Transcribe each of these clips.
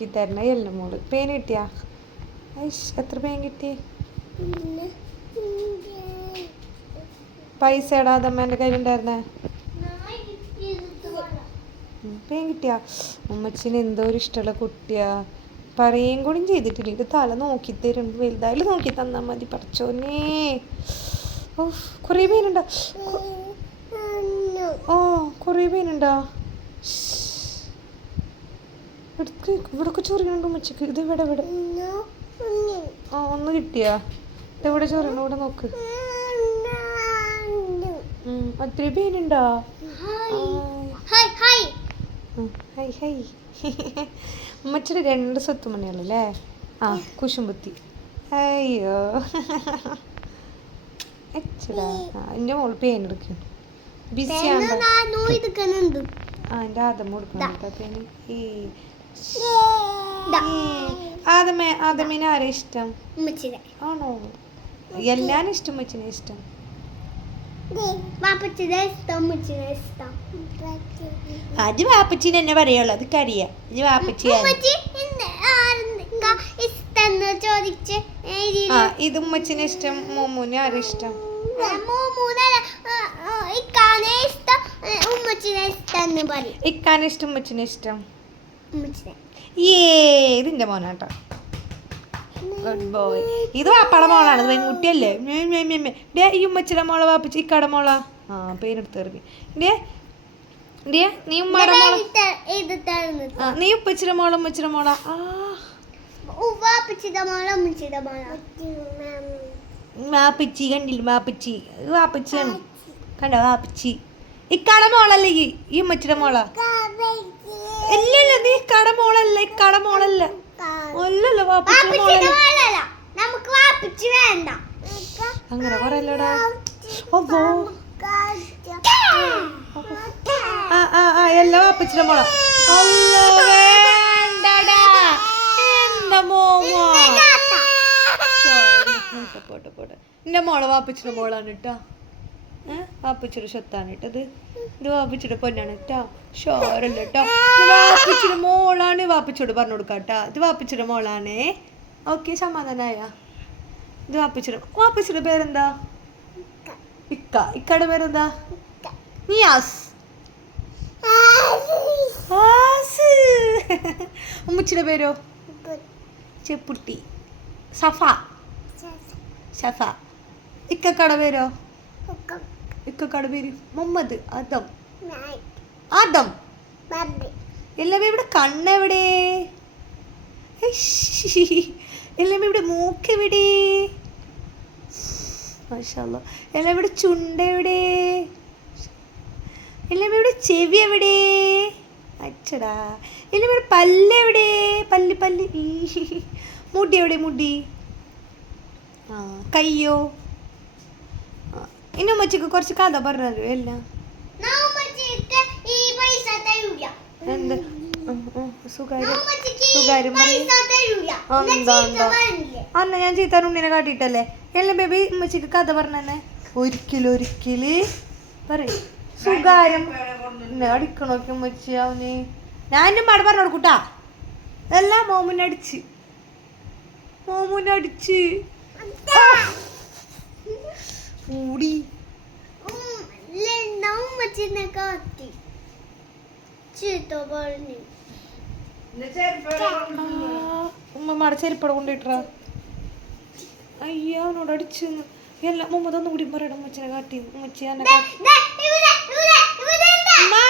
നോക്കി തരണ എല്ലാം മോൾ? പേൻ കിട്ടിയാ? ഐഷ് എത്ര പേൻ കിട്ടി? പൈസ എടാ അതമ്മേന്റെ കയ്യിലുണ്ടായിരുന്നേ. പേൻ കിട്ടിയാ? ഉമ്മച്ചിന് എന്തോ ഒരു ഇഷ്ടമുള്ള കുട്ടിയാ. പറയും കൂടി ചെയ്തിട്ടില്ല. ഇത് തല നോക്കി തരും. വലുതായാലും നോക്കി തന്നാ മതി. പടച്ചോനേ. ഓ കുറേ പേനുണ്ടോ? ഓ കുറേ പേനുണ്ടോ? എടുക്ക് ഇവിടൊക്കെ ചൊറിയണുണ്ട് ഉമ്മച്ചിക്ക്? ഇത് ഇവിടെ ഇവിടെ. ആ ഒന്ന് കിട്ടിയാ? ഇത് ഇവിടെ ചൊറിയണം ഇവിടെ നോക്ക്. അത്രയും പേനുണ്ടോ ഹൈ ഹൈ. ഉമ്മച്ചിയുടെ രണ്ട് സ്വത്ത് അല്ലേ? ആ കുശുമ്പത്തി അയ്യോ. എന്റെ മോൾ പേൻ എടുക്കും. ബിസിയാണ്? ആ എന്റെ ആദം കൊടുക്കണം കേട്ടോ പേന്. ദാ. ആദമേ ആദമിനെ ആരാ ഇഷ്ടം? ആണോ? എല്ലാനും ഇഷ്ടം. ഉമ്മച്ചിനെ ഇഷ്ടം. അത് വാപ്പച്ചിന് എന്നെ പറയുള്ളൂ അത് കറിയാം ഇത് ആ ഇത് ഉമ്മച്ചിനെ ഇഷ്ടം മോമൂനെ ആരാ ഇഷ്ടം? ഇക്കാനെ ഇഷ്ടം ഉമ്മച്ചിനെ ഇഷ്ടം ഇക്കാനെ ഇഷ്ടം ഉമ്മച്ചിനെ ഇഷ്ടം. ഏ ഇതിന്റെ മോനാട്ടോ. ഗുഡ് ബോയ് ഇത് വാപ്പാടെ മോളാണ്. ഇത് പെൺകുട്ടിയല്ലേ. ഡേ ഈ ഉമ്മച്ചിയുടെ മോളെ വാപ്പിച്ച് ഇക്കാടെ മോളാ? ആ പേരെടുത്ത് തീർക്കി ഡേ ഡേ നീ ഉമ്മയുടെ മോളെ? ആ നീ ഉപ്പച്ചിയുടെ മോളെ ഉമ്മച്ചിയുടെ മോളാ? ആ. വാപ്പിച്ചി കണ്ടില്ല വാപ്പിച്ചി? വാപ്പിച്ചാണ് കണ്ടോ വാപ്പിച്ചി? ഇക്കാടെ മോളല്ലേ ഈ ഉമ്മച്ചിയുടെ മോളാ? നീ ഇക്കാടെ മോളല്ല ഇക്കാടെ മോളല്ല? അല്ലല്ലോ മോളല്ല നമുക്ക് വാപ്പച്ചി വേണ്ട. അങ്ങനെ പറയല്ലടാ അല്ലോ ആ ആ ആ എല്ലാ വാപ്പിച്ചിയുടെ മോള. അല്ലോ വേണ്ടടാ. എന്താ മോമോ. പോട്ടെ പോട്ടെ. എന്റെ മോളെ വാപ്പിച്ചിട്ട് മോളാണ് കേട്ടോ. വാപ്പിച്ചിയുടെ സ്വത്താണ് കേട്ടത് ഇത്. വാപ്പിച്ചിയുടെ പൊന്നാണ് കേട്ടോ. ഷോറല്ല കേട്ടോ. ഇത് മോളാണ് വാപ്പിച്ചോട് പറഞ്ഞു കൊടുക്കാം കേട്ടോ. ഇത് വാപ്പിച്ചിയുടെ മോളാണേ. ഓക്കെ സമാധാനായ? ഇത് വാപ്പിച്ചിയുടെ വാപ്പിച്ചിയുടെ പേരെന്താ? ഇക്ക. ഇക്കയുടെ പേരെന്താ? നിയാസ്. ഉമ്മച്ചിയുടെ പേരോ? ചെപ്പുട്ടി. സഫ. സഫ. ഇക്കക്കട പേരോ? ഇക്കക്കട പേര് മുഹമ്മദ് ആദം. ആദം. എല്ലാം ഇവിടെ കണ്ണെവിടെ. എല്ലാം ഇവിടെ മൂക്കെവിടെ? മാഷാല്ല എല്ലാം ഇവിടെ ചുണ്ടെവിടെ? എല്ലാം ഇവിടെ ചെവി എവിടെ അച്ചടാ. എല്ലാം ഇവിടെ പല്ലെവിടെ? പല്ല് പല്ല്. മുടി എവിടെ മുടി? ആ കയ്യോ? ഇനി ഉമ്മച്ചിക്ക് കുറച്ച് കഥ പറഞ്ഞു എല്ലാം. എന്ത്? സുഖാര്യം ചീത്ത അന്ന് ഞാൻ ചീത്താൻ ഉണ്ണിനെ കാട്ടിട്ടല്ലേ എല്ലാം ബേബി ഉമ്മച്ചിക്ക് കഥ പറഞ്ഞെ ഒരിക്കലും ഒരിക്കൽ. പറയും. സുഖാര്യം അടിക്കണോക്കെ ഉമ്മച്ചി അവന്. ഞാൻ എന്റെ മട പറഞ്ഞു കൊടുക്കൂട്ടാ. എല്ലാം മോമുനടിച്ച് മോമുനടിച്ച് കൂടി. ഉം, ലണ്ട ഉമ്മച്ചിനെ കാട്ടി ചീത്ത പറഞ്ഞു ഉമ്മമാടെ ചെരുപ്പട കൊണ്ടിട്ടാ അയ്യോ അവനോട് അടിച്ചു എല്ലാം മുമ്പ് ഒന്നും കൂടി പറയണം ഉമ്മച്ചിനെ കാട്ടി. ഉമ്മച്ചി എന്നെ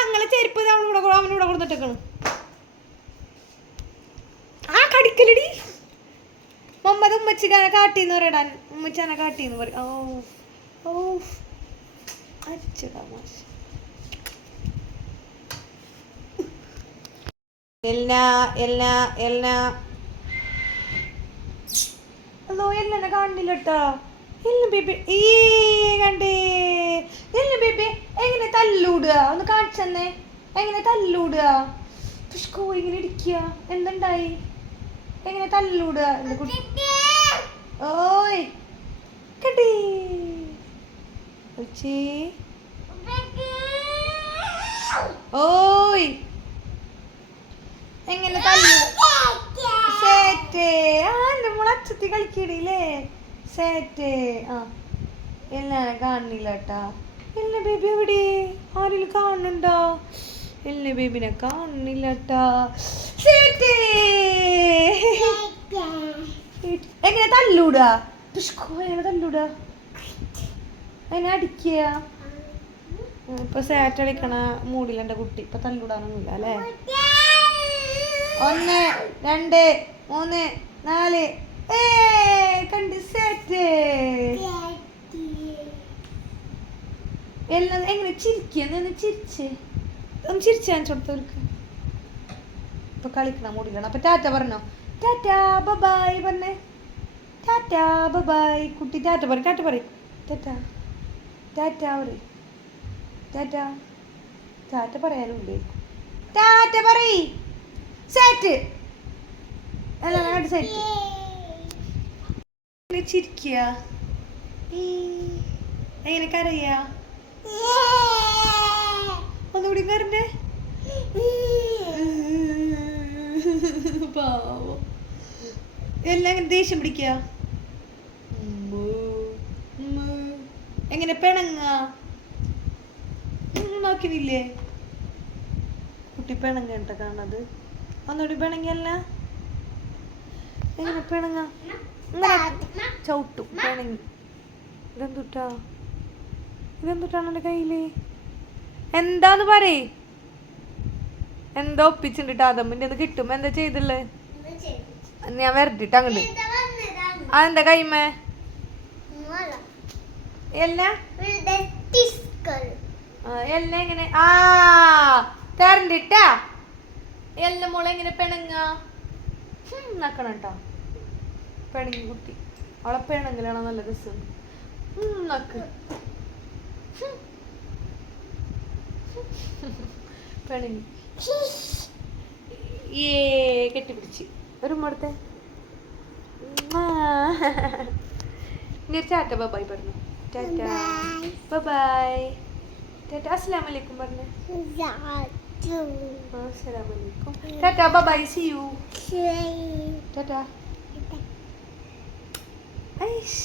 നിങ്ങളെ ചെരുപ്പ് അവനിവിടെ കൊ- അവനിവിടെ കൊടുത്തിട്ടേക്കണ് ആ കടിക്കലടി. മമ്മത് ഉമ്മച്ചിക്കാനെ കാട്ടിന്ന് പറയടാൻ. ഉമ്മച്ചാനെ കാട്ടിന്ന് പറയും ഓ ഓ അച്ചടാ മാഷ് എല്ലാ എല്ലാ എല്ലാ അല്ലോ എന്നെ കാണില്ല കേട്ടോ ഇല്ല ബേബി ഈ കണ്ടേ. ഇല്ല ബേബി എങ്ങനെ തല്ലൂടുക? ഒന്ന് കാണിച്ചെന്നേ എങ്ങനെ തല്ലൂടുക? പുഷ്കോ ഇങ്ങനെ ഇടിക്കുക എന്തുണ്ടായി? എങ്ങനെ തല്ലൂടുക? എന്റെ കുട്ടി ഓയ് കടി ഒച്ചി ഓയ്. എങ്ങനെ തല്ലു? കുത്തി കളിക്കടില്ലേ സെറ്റ്. ആ എല്ലാരെ കാണുന്നില്ല കേട്ടാ എല്ല ബേബി എവിടെ? ആരെങ്കിലും കാണുന്നുണ്ടോ? എല്ല ബേബിനെ കാണുന്നില്ല കേട്ടാ സെറ്റ്. എങ്ങനെ തല്ലൂടാ? ടുഷ്കോ, എങ്ങനെ തല്ലൂടാ. എങ്ങനെ അടിക്കുക ഇപ്പൊ സാറ്റ് അടിക്കണ മൂടില്ല കുട്ടി. ഇപ്പൊ തല്ലൂടാനൊന്നുമില്ല അല്ലേ? ഒന്ന് രണ്ട് മൂന്ന് നാല്. കണ്ട് സാറ്റ് എല്ലാം എങ്ങനെ ചിരിക്കുക ചിരിച്ച്. ഒന്ന് ചിരിച്ച് കൊടുത്തവർക്ക് ഇപ്പൊ കളിക്കണം മൂടിക്കണം അപ്പൊ ടാറ്റ പറഞ്ഞോ? ടാറ്റ ബബായ് പറഞ്ഞേ. ടാറ്റ ബബായ്. കുട്ടി ടാറ്റ പറ ടാറ്റ പറ ടാറ്റ. ടാറ്റ പറ ടാറ്റ. ടാറ്റ പറയാനുണ്ട് ടാറ്റ പറയ്. സെറ്റ് അല്ല സെറ്റ് എങ്ങനെ ചിരിക്കുക ഈ, എങ്ങനെ കരയാ? ഒന്നുകൂടി കരണ്ടേ പാവം. എല്ലാം ദേഷ്യം പിടിക്കുക എങ്ങനെ നിങ്ങൾ നോക്കിനില്ലേ? കുട്ടി പിണങ്ങണ്ട കാണത്. ഒന്നുകൂടി പിണങ്ങിയല്ല എങ്ങനെ പിണങ്ങ? ചവിട്ടു പെണങ്ങി. പിണങ്ങി ഇതെന്തുട്ടാ? ഇതെന്തുട്ടാണ് എന്റെ കയ്യിൽ? എന്താന്ന് പറയേ? എന്താ ഒപ്പിച്ചിട്ടുണ്ട് അതമ്മിന്റെ അത് കിട്ടും എന്താ ചെയ്തുള്ളത് ഞാൻ വരട്ടിട്ട് അങ്ങോട്ട് അതെന്താ കൈമേ? എല്ലാം? എങ്ങനെ? ആ തരണ്ടിട്ടാ? എല്ലാം മോളെ എങ്ങനെ പിണങ്ങ? നക്കണം കേട്ടോ പെണുങ്ങി കുട്ടി അവളെ പിണങ്ങലാണോ നല്ല രസം. നക്ക്. പെണുങ്ങി. ഏ കെട്ടിപ്പിടിച്ച്. ഒരു മടുത്തെ ഇനി ഒരു ടാറ്റ ബബായ് പറഞ്ഞു. ടാറ്റ ബബായ് ടാറ്റ അസ്സലാമു അലൈക്കും പറഞ്ഞു അസ്സലാമു അലൈക്കും ടാറ്റ ബബായ് സി യു ടാറ്റ ഐഷ്